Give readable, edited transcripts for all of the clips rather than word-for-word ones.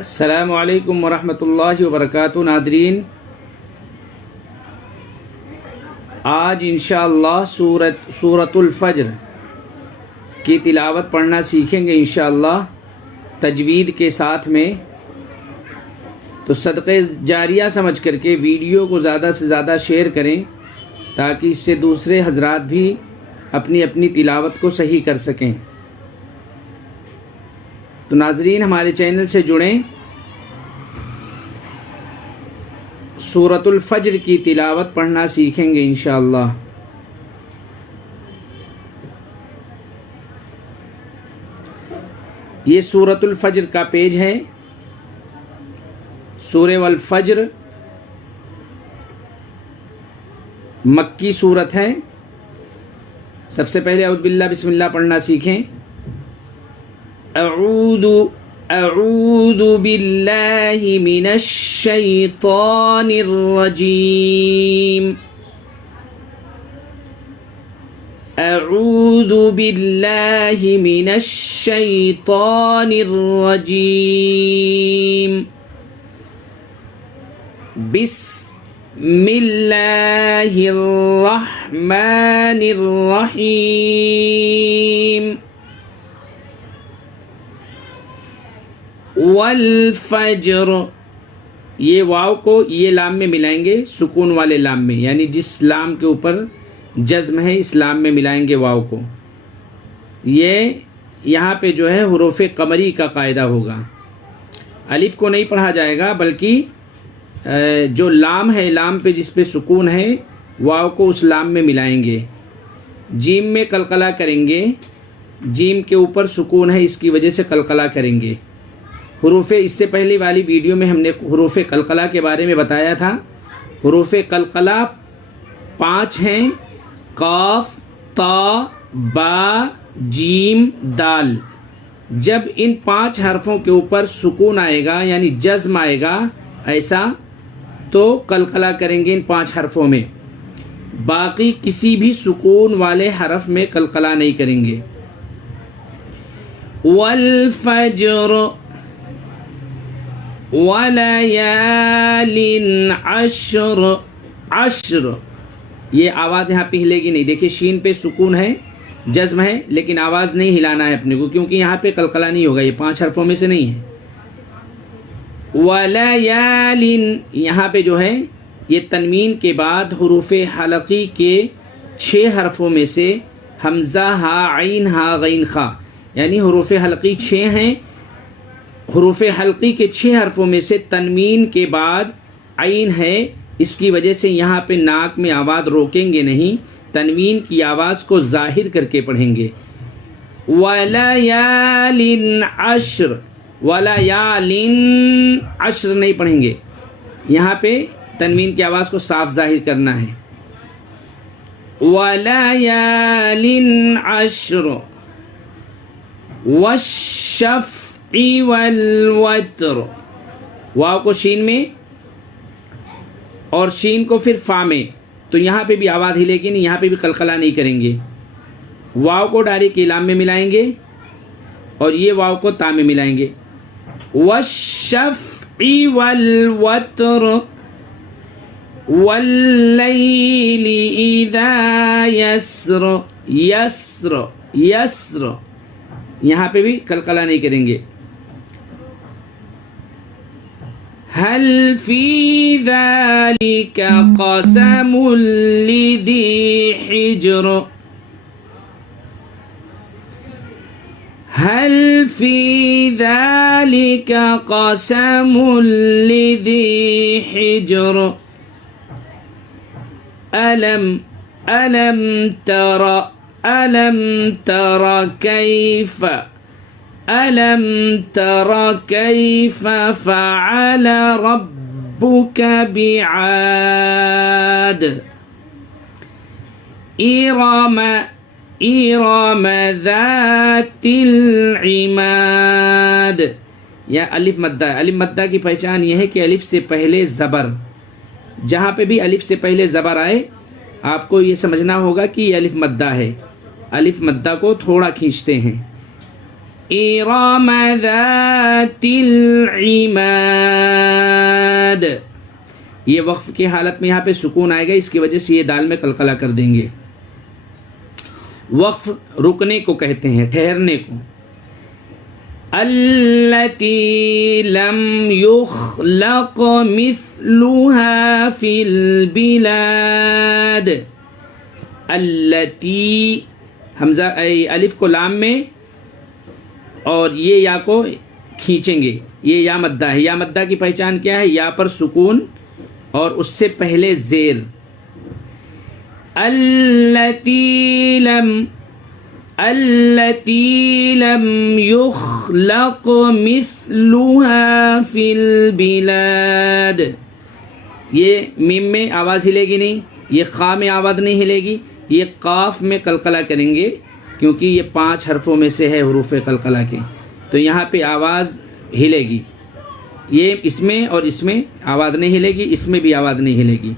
السلام علیکم ورحمۃ اللہ وبرکاتہ ناظرین، آج انشاءاللہ سورۃ الفجر کی تلاوت پڑھنا سیکھیں گے انشاءاللہ تجوید کے ساتھ میں۔ تو صدقہ جاریہ سمجھ کر کے ویڈیو کو زیادہ سے زیادہ شیئر کریں تاکہ اس سے دوسرے حضرات بھی اپنی اپنی تلاوت کو صحیح کر سکیں۔ تو ناظرین ہمارے چینل سے جڑیں، سورۃ الفجر کی تلاوت پڑھنا سیکھیں گے انشاءاللہ۔ یہ سورۃ الفجر کا پیج ہے، سورہ والفجر مکی صورت ہے۔ سب سے پہلے اعوذ باللہ بسم اللہ پڑھنا سیکھیں۔ اعوذ باللہ من الشیطان الرجیم۔ اعوذ باللہ من الشیطان الرجیم۔ بسم اللہ الرحمن الرحیم۔ والفجر، یہ واو کو یہ لام میں ملائیں گے، سکون والے لام میں، یعنی جس لام کے اوپر جزم ہے اس لام میں ملائیں گے واو کو۔ یہ یہاں پہ جو ہے حروف قمری کا قاعدہ ہوگا، الف کو نہیں پڑھا جائے گا بلکہ جو لام ہے، لام پہ جس پہ سکون ہے واو کو اس لام میں ملائیں گے۔ جیم میں قلقلہ کریں گے، جیم کے اوپر سکون ہے اس کی وجہ سے قلقلہ کریں گے۔ حروف اس سے پہلے والی ویڈیو میں ہم نے حروف قلقلہ کے بارے میں بتایا تھا۔ حروف قلقلہ 5 ہیں، قاف، تا، با، جیم، دال۔ جب ان 5 حرفوں کے اوپر سکون آئے گا یعنی جزم آئے گا ایسا تو قلقلہ کریں گے ان 5 حرفوں میں، باقی کسی بھی سکون والے حرف میں قلقلہ نہیں کریں گے۔ والفجر ولیال عشر، عشر یہ آواز یہاں پہ ہلے گی نہیں، دیکھیں شین پہ سکون ہے، جزم ہے، لیکن آواز نہیں ہلانا ہے اپنے کو کیونکہ یہاں پہ قلقلہ نہیں ہوگا، یہ 5 حرفوں میں سے نہیں ہے۔ ولیال، یہاں پہ جو ہے یہ تنوین کے بعد حروف حلقی کے 6 حرفوں میں سے حمزہ، ہا، عین، ہا، غین، خا، یعنی حروف حلقی 6 ہیں۔ حروف حلقی کے 6 حرفوں میں سے تنوین کے بعد عین ہے، اس کی وجہ سے یہاں پہ ناک میں آواز روکیں گے نہیں، تنوین کی آواز کو ظاہر کر کے پڑھیں گے۔ ولیال عشر، ولیال عشر نہیں پڑھیں گے، یہاں پہ تنوین کی آواز کو صاف ظاہر کرنا ہے۔ ولیال عشر والشفع والوتر، واو کو شین میں اور شین کو پھر فا میں، تو یہاں پہ بھی آواز ہلے گی نہیں، یہاں پہ بھی قلقلہ نہیں کریں گے۔ واو کو ڈائریکٹ لام میں ملائیں گے اور یہ واو کو تا میں ملائیں گے۔ والشفع والوتر واللیل اذا یسر، یسر، یسر، یہاں پہ بھی قلقلہ نہیں کریں گے۔ هل في ذلك قسم لذي حجر، هل في ذلك قسم لذي حجر، ألم تر كيف فعل ربك بعاد، إرم ذات العماد۔ یا الف مدہ، الف مدہ کی پہچان یہ ہے کہ الف سے پہلے زبر، جہاں پہ بھی الف سے پہلے زبر آئے آپ کو یہ سمجھنا ہوگا کہ یہ الف مدہ ہے، الف مدہ کو تھوڑا کھینچتے ہیں۔ ارم ذات العماد. یہ وقف کی حالت میں یہاں پہ سکون آئے گا، اس کی وجہ سے یہ دال میں قلقلہ کر دیں گے. وقف رکنے کو کہتے ہیں، ٹھہرنے کو. التی لم یخلق مثلها فی البلاد. التی حمزہ الف کو لام میں اور یہ یا کو کھینچیں گے، یہ یا مدہ ہے. یا مدہ کی پہچان کیا ہے؟ یا پر سکون اور اس سے پہلے زیر. التی لم یخلق مثلها فی البلاد. یہ میم میں آواز ہلے گی نہیں، یہ خا میں آواز نہیں ہلے گی، یہ قاف میں قلقلہ کریں گے کیونکہ یہ 5 حرفوں میں سے ہے حروف قلقلہ کے. تو یہاں پہ آواز ہلے گی، یہ اس میں اور اس میں آواز نہیں ہلے گی، اس میں بھی آواز نہیں ہلے گی.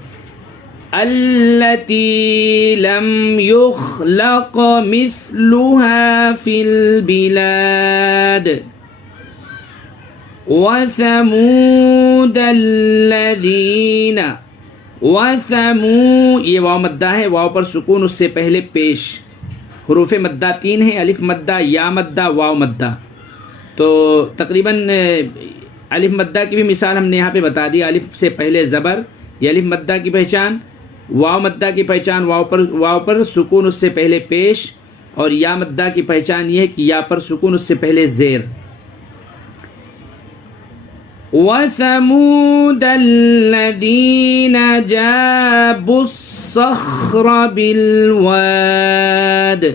التی لم یخلق مثلها فی البلاد وثمود الذین. وثمود یہ واو مدہ ہے، واو پر سکون اس سے پہلے پیش. حروف مدہ 3 ہیں، الف مدہ، یا مدہ، واو مدہ. تو تقریباً الف مدہ کی بھی مثال ہم نے یہاں پہ بتا دی. الف سے پہلے زبر، یہ الف مدہ کی پہچان. واو مدہ کی پہچان واو پر سکون اس سے پہلے پیش، اور یا مدہ کی پہچان یہ ہے کہ یا پر سکون اس سے پہلے زیر. وَثَمُودَ الَّذِينَ جَابُوا الصَّخْرَ بِالْوَادِ.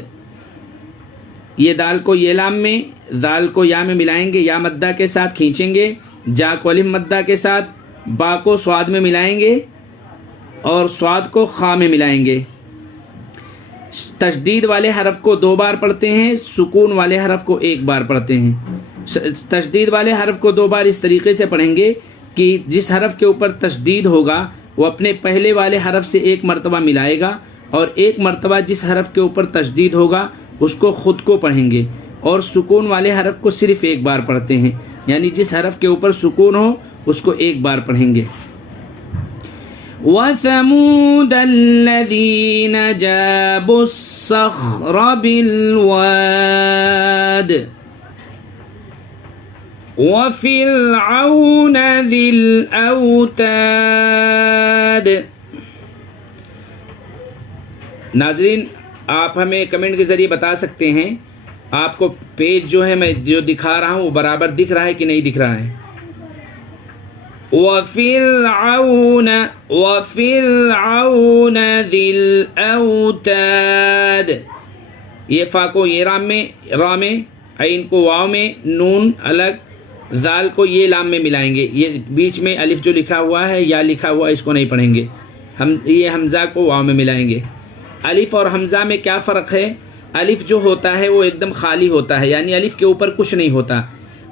یہ دال کو یہ لام میں، دال کو یا میں ملائیں گے، یا مدہ کے ساتھ کھینچیں گے، جا کو الف مدہ کے ساتھ، با کو صاد میں ملائیں گے اور صاد کو خا میں ملائیں گے. تشدید والے حرف کو 2 بار پڑھتے ہیں، سکون والے حرف کو 1 بار پڑھتے ہیں. تشدید والے حرف کو 2 بار اس طریقے سے پڑھیں گے کہ جس حرف کے اوپر تشدید ہوگا وہ اپنے پہلے والے حرف سے 1 مرتبہ ملائے گا، اور 1 مرتبہ جس حرف کے اوپر تشدید ہوگا اس کو خود کو پڑھیں گے. اور سکون والے حرف کو صرف 1 بار پڑھتے ہیں، یعنی جس حرف کے اوپر سکون ہو اس کو 1 بار پڑھیں گے. وَثَمُودَ الَّذِينَ جَابُوا الصَّخْرَ بِالْوَادِ وَفِرْعَوْنَ ذِي الْأَوْتَادِ. ناظرین آپ ہمیں کمنٹ کے ذریعے بتا سکتے ہیں آپ کو پیج جو ہے میں جو دکھا رہا ہوں وہ برابر دکھ رہا ہے کہ نہیں دکھ رہا ہے. وَفِرْعَوْنَ ذِي الْأَوْتَادِ. یہ فا کو یہ را میں، عین کو واو میں، نون الگ، ذال کو یہ لام میں ملائیں گے. یہ بیچ میں الف جو لکھا ہوا ہے یا لکھا ہوا اس کو نہیں پڑھیں گے، ہم یہ حمزہ کو واو میں ملائیں گے. الف اور حمزہ میں کیا فرق ہے؟ الف جو ہوتا ہے وہ ایک دم خالی ہوتا ہے، یعنی الف کے اوپر کچھ نہیں ہوتا.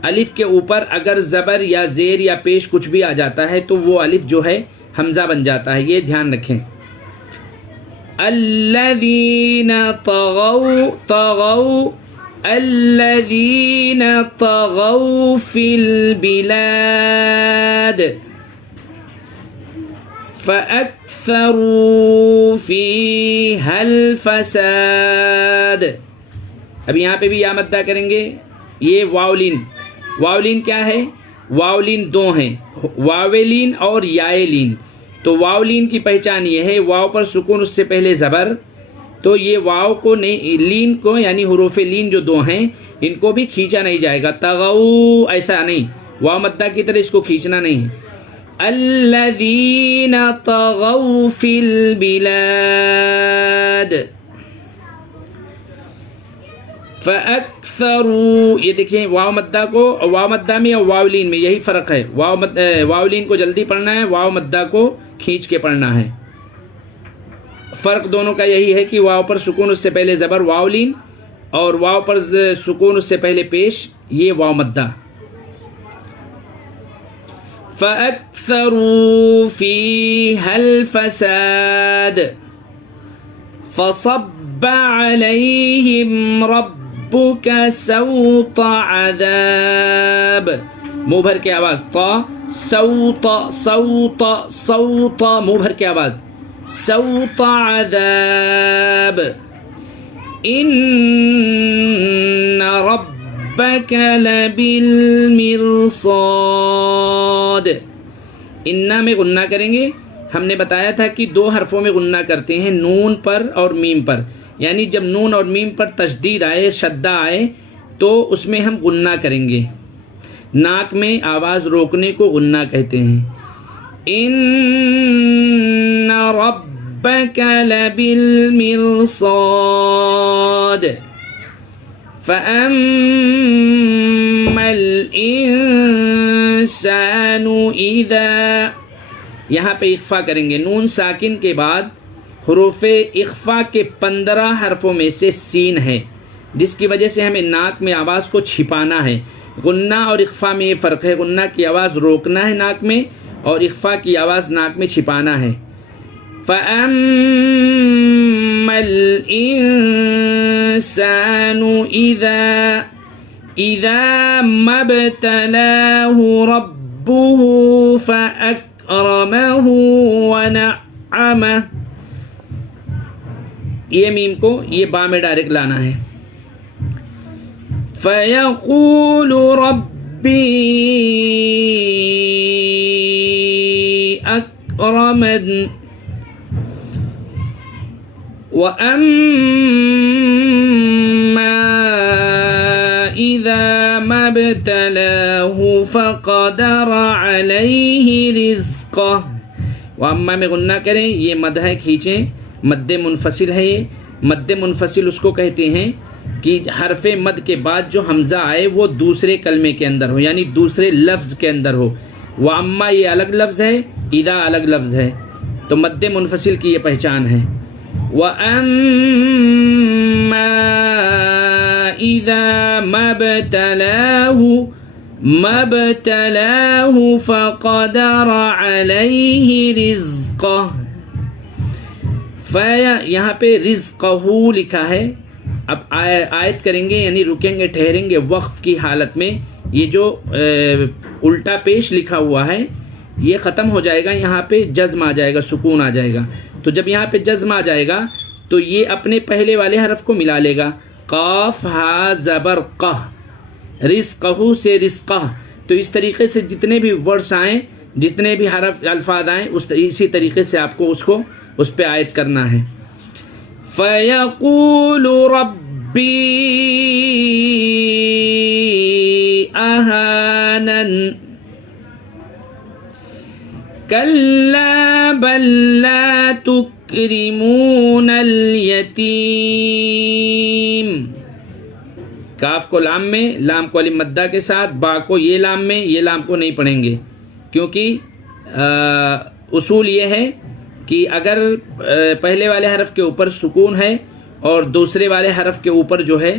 الف کے اوپر اگر زبر یا زیر یا پیش کچھ بھی آ جاتا ہے تو وہ الف جو ہے حمزہ بن جاتا ہے، یہ دھیان رکھیں. الذین طغوا فی البلاد فَأَكْثَرُوا فِيهَا الْفَسَادَ. اب یہاں پہ بھی یا مدہ کریں گے. یہ واولین کیا ہے؟ واولین 2 ہیں، واولین اور یائلین. تو واولین کی پہچان یہ ہے، واو پر سکون اس سے پہلے زبر، تو یہ واو کو نہیں، لین کو یعنی حروف لین جو 2 ہیں ان کو بھی کھینچا نہیں جائے گا. تغو ایسا نہیں، واو مدہ کی طرح اس کو کھینچنا نہیں ہے. الذین طغوا فی البلاد فَأَكْثَرُوا. یہ دیکھیں واو مدہ کو، واو مدہ میں اور واولین میں یہی فرق ہے. واولین کو جلدی پڑھنا ہے، واو مدہ کو کھینچ کے پڑھنا ہے. فرق دونوں کا یہی ہے کہ واو پر سکون اس سے پہلے زبر واولین، اور واو پر سکون اس سے پہلے پیش یہ واو مدہ. فَأَكْثَرُوا فِيهَا الْفَسَادَ فَصَبَّ عَلَيْهِمْ ربك سوط عذاب منہ بھر کے آواز طا سوط سوط سوط منہ بھر کے آواز سوط عذاب ان ربك لبالمرصاد انا میں غنہ کریں گے. ہم نے بتایا تھا کہ 2 حرفوں میں غنہ کرتے ہیں نون پر اور میم پر. یعنی جب نون اور میم پر تشدید آئے شدہ آئے تو اس میں ہم غنہ کریں گے. ناک میں آواز روکنے کو غنہ کہتے ہیں. ان ربک لبالمرصاد فَأَمَّا الْإِنسَانُ إِذَا یہاں پہ اخفا کریں گے. نون ساکن کے بعد حروف اخفا کے 15 حرفوں میں سے سین ہے جس کی وجہ سے ہمیں ناک میں آواز کو چھپانا ہے. غنہ اور اخفا میں یہ فرق ہے. غنہ کی آواز روکنا ہے ناک میں اور اخفا کی آواز ناک میں چھپانا ہے. فَأَمَّا الْإِنسَانُ إِذَا مَا ابْتَلَاهُ رَبُّهُ فَأَكْرَمَهُ وَنَعَّمَهُ یہ میم کو یہ با میں ڈائریکٹ لانا ہے. فَيَقُولُ رَبِّي أَكْرَمَنِ وَأَمَّا إِذَا مَا ابْتَلَاهُ فَقَدَرَ عَلَيْهِ رِزْقَهُ وَأَمَّا میں غنہ کریں. یہ مد ہے کھینچیں مد منفصل ہے. یہ مد منفصل اس کو کہتے ہیں کہ حرف مد کے بعد جو حمزہ آئے وہ دوسرے کلمے کے اندر ہو یعنی دوسرے لفظ کے اندر ہو. وَأَمَّا یہ الگ لفظ ہے اِذَا الگ لفظ ہے تو مد منفصل کی یہ پہچان ہے. وَأَمَّا إِذَا مَا ابْتَلَاهُ فَقَدَرَ عَلَيْهِ رِزْقَهُ یہاں پہ رزقہ لکھا ہے. اب آیت کریں گے یعنی رکیں گے ٹھہریں گے وقف کی حالت میں. یہ جو الٹا پیش لکھا ہوا ہے یہ ختم ہو جائے گا. یہاں پہ جزم آ جائے گا سکون آ جائے گا. تو جب یہاں پہ جزم آ جائے گا تو یہ اپنے پہلے والے حرف کو ملا لے گا. قاف ہا زبر قہ رزقہ سے رزقہ. تو اس طریقے سے جتنے بھی ورڈس آئیں جتنے بھی حرف الفاظ آئیں اسی طریقے سے آپ کو اس پہ آیت کرنا ہے. فَيَقُولُ رَبِّي أَهَانَنِ كَلَّا بَل لَّا تُكْرِمُونَ الْيَتِيمَ کاف کو لام میں لام کو الف مدہ کے ساتھ با کو یہ لام میں یہ لام کو نہیں پڑھیں گے کیونکہ اصول یہ ہے کہ اگر پہلے والے حرف کے اوپر سکون ہے اور دوسرے والے حرف کے اوپر جو ہے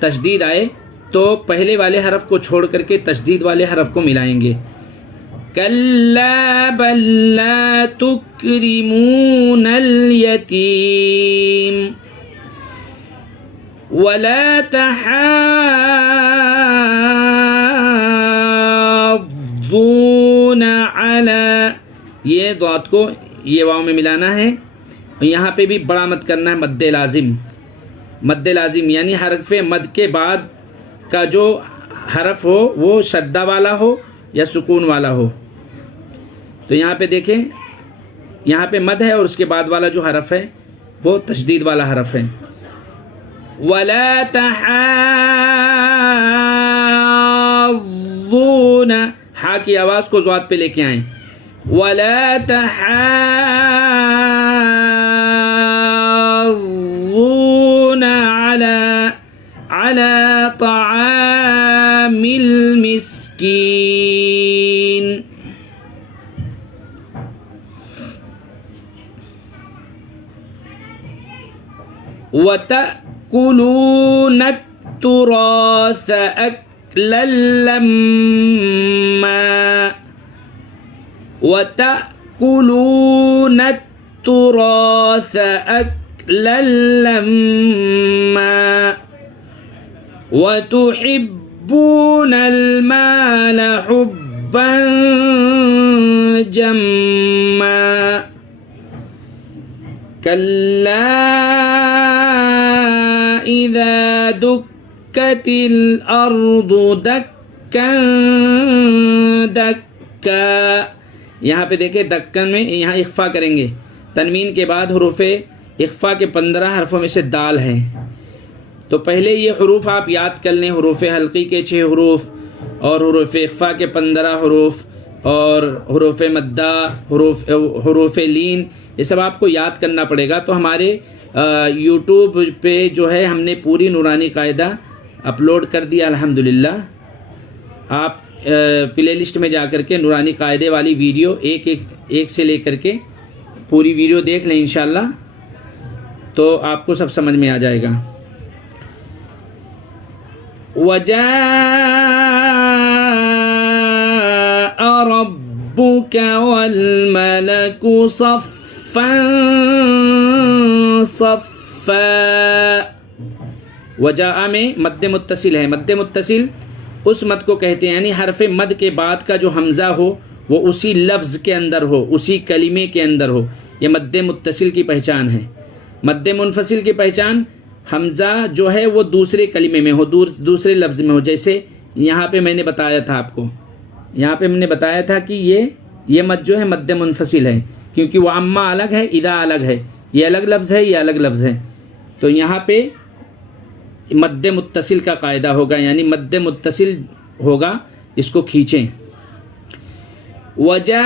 تشدید آئے تو پہلے والے حرف کو چھوڑ کر کے تشدید والے حرف کو ملائیں گے. کَلَّا بَل لَّا تُكْرِمُونَ الْيَتِيمَ وَلَا تَحَاضُّونَ عَلَى یہ ضاد کو یہ واو میں ملانا ہے. یہاں پہ بھی بڑا مد کرنا ہے مد لازم یعنی حرف مد کے بعد کا جو حرف ہو وہ شدہ والا ہو یا سکون والا ہو. تو یہاں پہ دیکھیں یہاں پہ مد ہے اور اس کے بعد والا جو حرف ہے وہ تشدید والا حرف ہے. وَلَا تَحَاضُّونَ ہا کی آواز کو ضاد پہ لے کے آئیں. وَلَا تَحَاضُّونَ عَلَى طَعَامِ الْمِسْكِينِ وَتَأْكُلُونَ التُّرَاثَ أَكْلًا لَمًّا وَتَأْكُلُونَ التُّرَاثَ أَكْلًا لَمًّا وَتُحِبُّونَ الْمَالَ حُبًّا جَمًّا كَلَّا إِذَا دُكَّتِ الْأَرْضُ دَكًّا دَكًّا. یہاں پہ دیکھیں دکن میں یہاں اخفا کریں گے. تنوین کے بعد حروف اخفا کے 15 حرفوں میں سے دال ہے. تو پہلے یہ حروف آپ یاد کر لیں. حروف حلقی کے 6 حروف اور حروف اخفا کے 15 حروف اور حروف مدہ حروف لین، یہ سب آپ کو یاد کرنا پڑے گا. تو ہمارے یوٹیوب پہ جو ہے ہم نے پوری نورانی قاعدہ اپلوڈ کر دیا الحمدللہ. آپ پلے لسٹ میں جا کر کے نورانی قاعدے والی ویڈیو ایک سے لے کر کے پوری ویڈیو دیکھ لیں انشاءاللہ، تو آپ کو سب سمجھ میں آ جائے گا. وَجَاءَ رَبُّكَ وَالْمَلَكُ صَفًّا صَفًّا. وجاء میں مد متصل ہے. مد متصل اس مد کو کہتے ہیں، یعنی حرف مد کے بعد کا جو حمزہ ہو وہ اسی لفظ کے اندر ہو، اسی کلمے کے اندر ہو. یہ مد متصل کی پہچان ہے. مد منفصل کی پہچان حمزہ جو ہے وہ دوسرے کلمے میں ہو، دوسرے لفظ میں ہو. جیسے یہاں پہ میں نے بتایا تھا آپ کو، یہاں پہ میں نے بتایا تھا کہ یہ مد جو ہے مد منفصل ہے، کیونکہ وہ اما الگ ہے، اذا الگ ہے. یہ الگ لفظ ہے، یہ الگ لفظ ہے. تو یہاں پہ مد متصل کا قاعدہ ہوگا، یعنی مد متصل ہوگا، اس کو کھینچیں. وَجَاءَ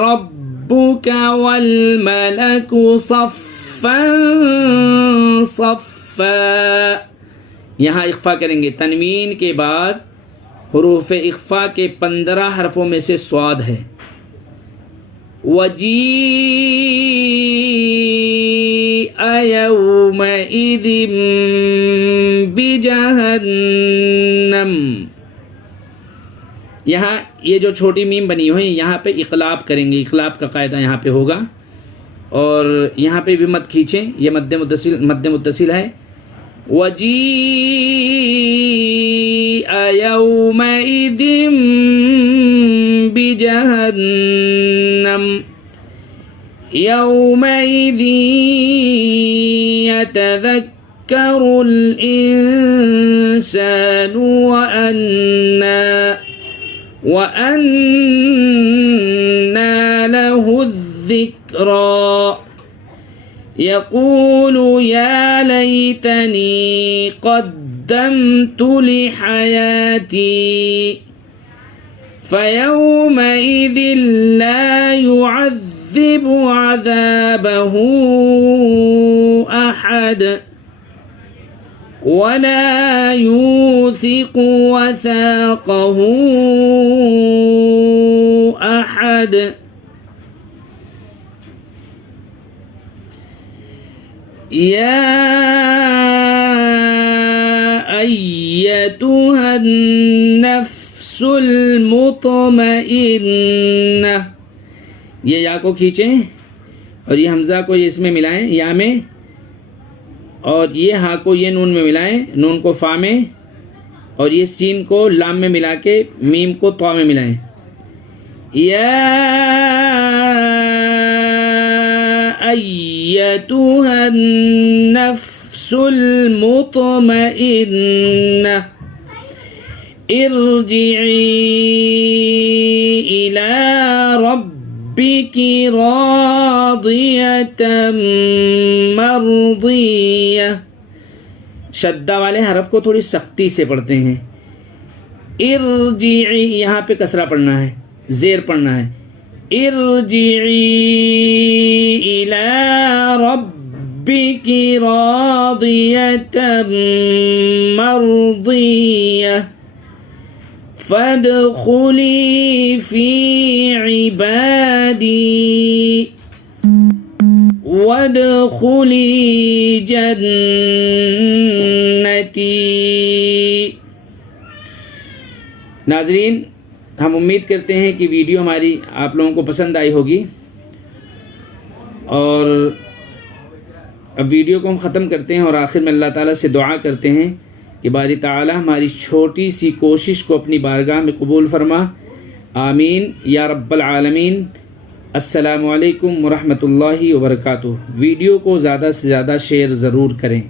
رَبُّكَ وَالْمَلَكُ صَفًّا صَفًّا. یہاں اخفا کریں گے. تنوین کے بعد حروف اخفا کے 15 حرفوں میں سے صاد ہے. وَجِيءَ يَوْمَئِذٍ بِجَهَنَّمَ. یہاں یہ جو چھوٹی میم بنی ہوئی یہاں پہ اقلاب کریں گے. اقلاب کا قاعدہ یہاں پہ ہوگا، اور یہاں پہ بھی مد کھینچیں. یہ مد متصل ہے. وَجِيءَ يَوْمَئِذٍ بِجَهَنَّمَ يَوْمَئِذٍ يَتَذَكَّرُ الْإِنسَانُ وَأَنَّى لَهُ الذِّكْرَى يَقُولُ يَا لَيْتَنِي قَدَّمْتُ لِحَيَاتِي فَيَوْمَئِذٍ لَا يُعَذِّبُ عَذَابَهُ أَحَدٌ وَلَا يُوثِقُ وَثَاقَهُ أَحَدٌ. يَا أَيَّتُهَا النَّفْسُ الْمُطْمَئِنَّةُ. یہ یا کو کھینچیں اور یہ حمزہ کو اس میں ملائیں یا میں، اور یہ ہا کو یہ نون میں ملائیں، نون کو فا میں، اور یہ سین کو لام میں ملا کے میم کو طا میں ملائیں. یا ایتها النفس المطمئنة ارجعی الى ربك راضية مرضية. شدہ والے حرف کو تھوڑی سختی سے پڑھتے ہیں. ارجعی یہاں پہ کسرہ پڑھنا ہے، زیر پڑھنا ہے. ارجعی الى ربك راضية مرضية فادخلی فی عبادی وادخلی جنتی. ناظرین، ہم امید کرتے ہیں کہ ویڈیو ہماری آپ لوگوں کو پسند آئی ہوگی، اور اب ویڈیو کو ہم ختم کرتے ہیں اور آخر میں اللہ تعالیٰ سے دعا کرتے ہیں کہ باری تعالیٰ ہماری چھوٹی سی کوشش کو اپنی بارگاہ میں قبول فرما، آمین یا رب العالمین۔ السلام علیکم ورحمۃ اللہ وبرکاتہ۔ ویڈیو کو زیادہ سے زیادہ شیئر ضرور کریں۔